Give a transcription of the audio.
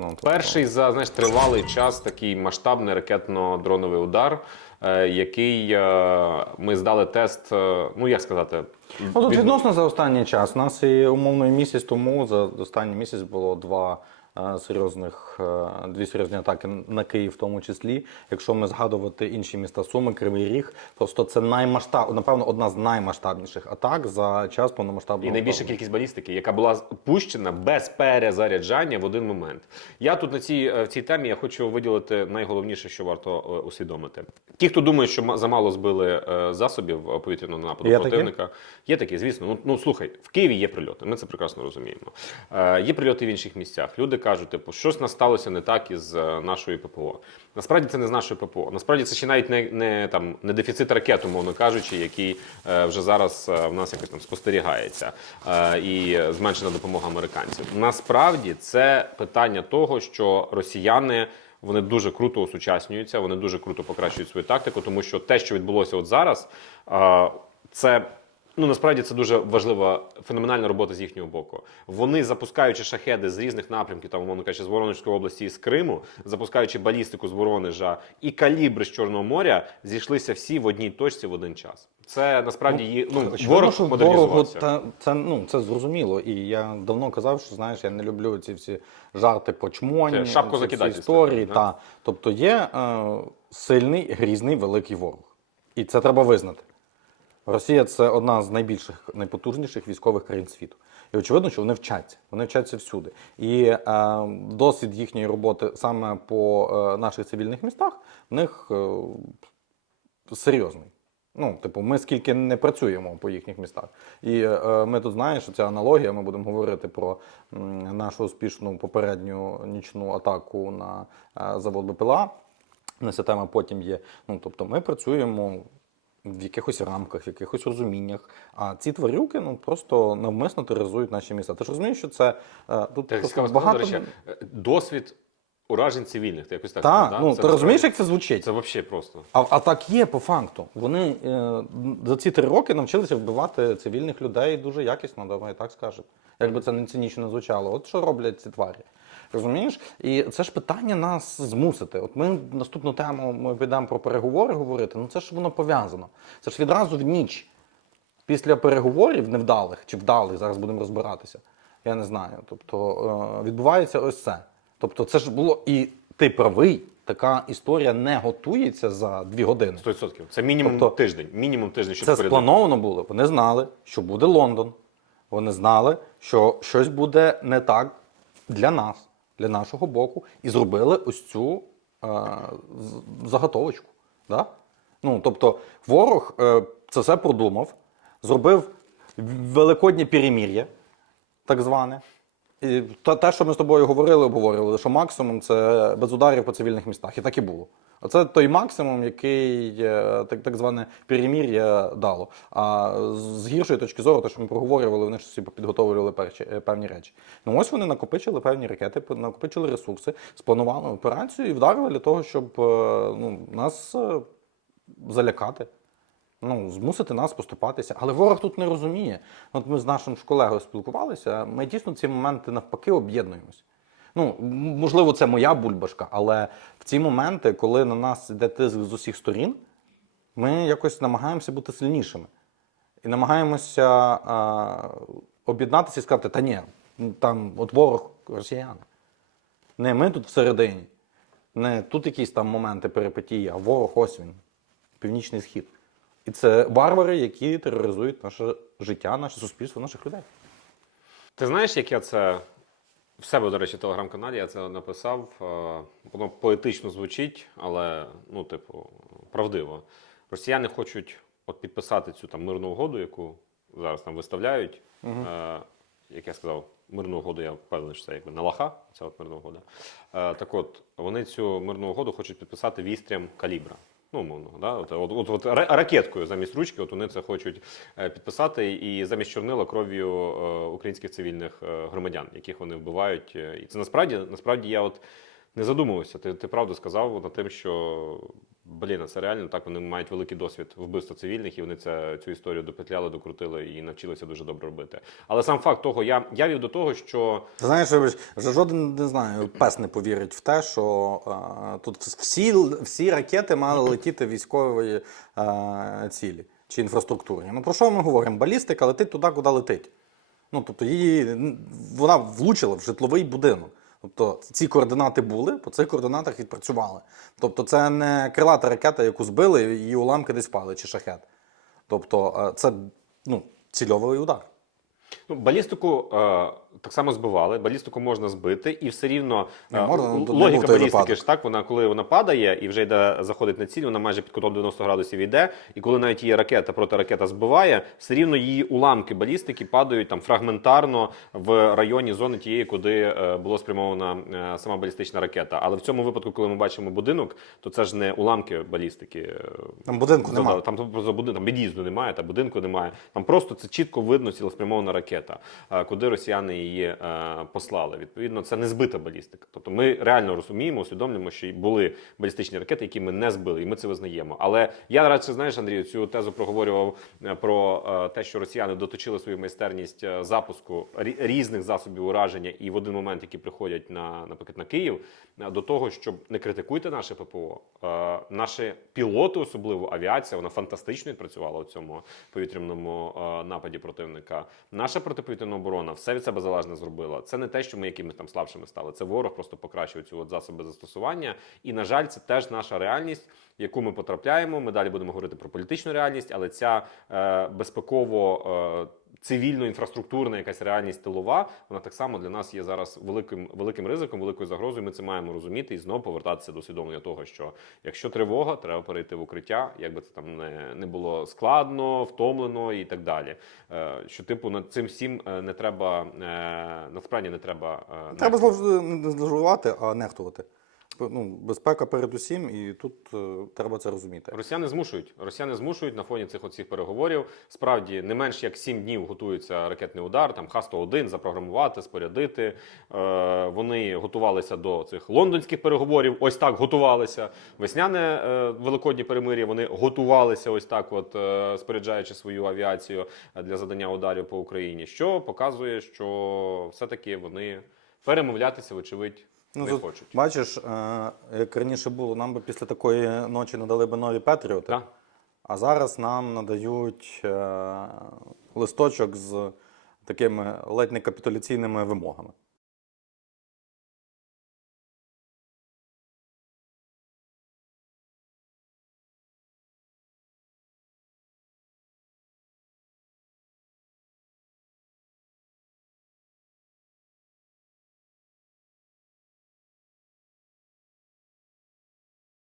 Ну, тобто, Перший за знаєш, тривалий час такий масштабний ракетно-дроновий удар, е, який е, ми здали тест. е, ну як сказати, Ну, тут від- відносно за останній час. У нас і умовно місяць тому за останній місяць було два серйозних е, дві серйозні атаки на Київ, в тому числі. Якщо ми згадувати інші міста Суми, Кривий Ріг, просто це наймасштаб, напевно, одна з наймасштабніших атак за час повномасштабного І найбільша кількість балістики, яка була пущена без перезаряджання в один момент. Я тут на цій е, в цій темі я хочу виділити найголовніше, що варто е, усвідомити. Ті, хто думає, що ма- замало збили е, засобів е, повітряного нападу Є такі? противника, є такі, звісно. Ну, ну слухай, в Києві є прильоти. Ми це прекрасно розуміємо. Е, є прильоти в інших місцях. Люди кажуть, типу, щось нас сталося не так із е, нашою ППО. Насправді це не з нашої ППО. Насправді це ще навіть не, не там не дефіцит ракет, умовно кажучи, який е, вже зараз е, в нас якось там спостерігається, е, і зменшена допомога американців. Насправді це питання того, що росіяни. Вони дуже круто осучаснюються, вони дуже круто покращують свою тактику, тому що те, що відбулося от зараз, е, це ну насправді це дуже важлива феноменальна робота з їхнього боку. Вони запускаючи шахеди з різних напрямків, там умовно кажучи, з Воронежської області і з Криму, запускаючи балістику з Воронежа і калібри з Чорного моря, зійшлися всі в одній точці в один час. Це насправді є ну, ворог що ворогу та, це, ну, це зрозуміло. І я давно казав, що знаєш, я не люблю ці всі жарти по чмоні, Це шапку ці всі історії. Та. Тобто є е, сильний, грізний, великий ворог. І це треба визнати. Росія це одна з найбільших, найпотужніших військових країн світу. І очевидно, що вони вчаться. Вони вчаться всюди. І е, досвід їхньої роботи саме по е, наших цивільних містах в них е, серйозний. Ну, типу, ми скільки не працюємо по їхніх містах. І е, ми тут знаєш, що ця аналогія, ми будемо говорити про м, нашу успішну попередню нічну атаку на е, завод БПЛА. Не ця тема потім є. Ну, тобто ми працюємо в якихось рамках, в якихось розуміннях. А ці тварюки ну, просто навмисно тероризують наші міста. Ти ж розумієш, що це е, тут Так, просто багато. до речі, е, досвід уражень цивільних. Ти якось так Так, сказав, ну да? ти Це розумієш, як це звучить? Це взагалі просто. А, а так є по факту. Вони е, за ці три роки навчилися вбивати цивільних людей дуже якісно, давай так скажемо. Якби це не цинічно звучало. От що роблять ці тварі. Розумієш? І це ж питання нас змусити. От ми наступну тему ми підемо про переговори говорити. Ну це ж воно пов'язано. Це ж відразу в ніч після переговорів невдалих чи вдалих, зараз будемо розбиратися. Я не знаю. Тобто е, відбувається ось це. Тобто, це ж було і ти правий. Така історія не готується за дві години. 100%. Це мінімум Тобто- тиждень. Мінімум тиждень, щоб Це сплановано було. Вони знали, що буде Лондон. Вони знали, що щось буде не так для нас, для нашого боку, і зробили ось цю е, заготовочку. Да? Ну, тобто, ворог е, це все продумав, зробив великоднє перемір'я, так зване. І те, що ми з тобою говорили, обговорювали, що максимум це без ударів по цивільних містах. І так і було. Оце той максимум, який е, так, так зване перемір'я дало. А з гіршої точки зору, те, що ми проговорювали, вони ж підготовлювали е, певні речі. Ну ось вони накопичили певні ракети, накопичили ресурси, спланували операцію і вдарили для того, щоб е, ну, нас залякати. Ну, змусити нас поступатися. Але ворог тут не розуміє. От ми з нашим колегою спілкувалися, ми дійсно ці моменти навпаки об'єднуємося. Ну, можливо, це моя бульбашка, але в ці моменти, коли на нас йде тиск з усіх сторін, ми якось намагаємося бути сильнішими. І намагаємося об'єднатися і сказати, та ні, там от ворог росіяни. Не ми тут всередині. Не тут якісь там моменти перипетії, а ворог ось він, північний схід. І це варвари, які тероризують наше життя, наше суспільство, наших людей. Ти знаєш, як я це в себе, до речі, в телеграм-каналі я це написав. Е, Воно поетично звучить, але ну, типу, правдиво. Росіяни хочуть от підписати цю там мирну угоду, яку зараз там виставляють. Е, як я сказав, мирну угоду, я впевнений, що це якби не лаха, ця от мирна угода. Е, так от, вони цю мирну угоду хочуть підписати вістрям калібра. Ну, умовно, да? от, от, от, от ракеткою замість ручки, от вони це хочуть е, підписати, і замість чорнила кров'ю е, українських цивільних е, громадян, яких вони вбивають. І це насправді, насправді я от не задумувався. Ти, ти правду сказав над тим, що блін, це реально так. Вони мають великий досвід вбивства цивільних, і вони це, цю історію допетляли, докрутили і навчилися дуже добре робити. Але сам факт того, я, я вів до того, що Ти знаєш, вибач, вже жоден не знаю, пес не повірить в те, що е, тут всі, всі ракети мали летіти військової е, цілі чи інфраструктурні. Ну про що ми говоримо? Балістика летить туди, куди летить. Ну тобто її вона влучила в житловий будинок. Тобто ці координати були, по цих координатах відпрацювали. Тобто, це не крилата ракета, яку збили, і уламки десь впали, чи шахет. Тобто, е, це ну, цільовий удар. Ну, балістику е, так само збивали, балістику можна збити, і все рівно Не, е, можна, ну, не логіка був той балістики випадок. ж так, вона коли вона падає і вже йде заходить на ціль, вона майже під кутом 90 градусів йде. І коли навіть її ракета протиракета збиває, все рівно її уламки балістики падають там фрагментарно в районі зони тієї, куди е, було спрямована е, сама балістична ракета. Але в цьому випадку, коли ми бачимо будинок, то це ж не уламки балістики. е, Там будинку Задали. немає. Там просто будинок, там від'їзду немає, та будинку немає. Там просто це чітко видно цілеспрямована ракета, е, куди росіяни її е, послали. Відповідно, це не збита балістика. Тобто ми реально розуміємо, усвідомлюємо, що були балістичні ракети, які ми не збили, і ми це визнаємо. Але я радше знаєш, Андрію, цю тезу проговорював е, про те, що росіяни доточили свою майстерність запуску різних засобів ураження, і в один момент, які приходять на, наприклад, на Київ, до того, щоб не критикуйте наше ППО. Наші пілоти, особливо авіація, вона фантастично відпрацювала у цьому повітряному нападі противника. Наша протиповітряна оборона все від себе залежне зробила. Це не те, що ми якимись там слабшими стали. Це ворог просто покращив цю от засоби застосування. І на жаль, це теж наша реальність, в яку ми потрапляємо. Ми далі будемо говорити про політичну реальність, але ця е, безпеково. Е, Цивільно-інфраструктурна якась реальність тилова, вона так само для нас є зараз великим великим ризиком, великою загрозою. Ми це маємо розуміти і знову повертатися до усвідомлення того, що якщо тривога, треба перейти в укриття, як би це там не, не було складно, втомлено і так далі. Е, Що типу над цим всім е, не треба е, насправді не треба е, Треба не зловживати, а нехтувати. Ну, безпека передусім, і тут е, треба це розуміти. Росіяни змушують. Росіяни змушують на фоні цих оцих переговорів. Справді не менш як сім днів готується ракетний удар. Там Х-101 запрограмувати, спорядити. Е, вони готувалися до цих лондонських переговорів. Ось так готувалися. Весняне е, великодні перемир'я. Вони готувалися ось так, от е, споряджаючи свою авіацію для задання ударів по Україні. Що показує, що все-таки вони перемовлятися, вочевидь, Ну, не тут, хочуть. бачиш, е, як раніше було, нам би після такої ночі надали би нові патріоти, Так? а зараз нам надають е, листочок з такими ледь не капітуляційними вимогами.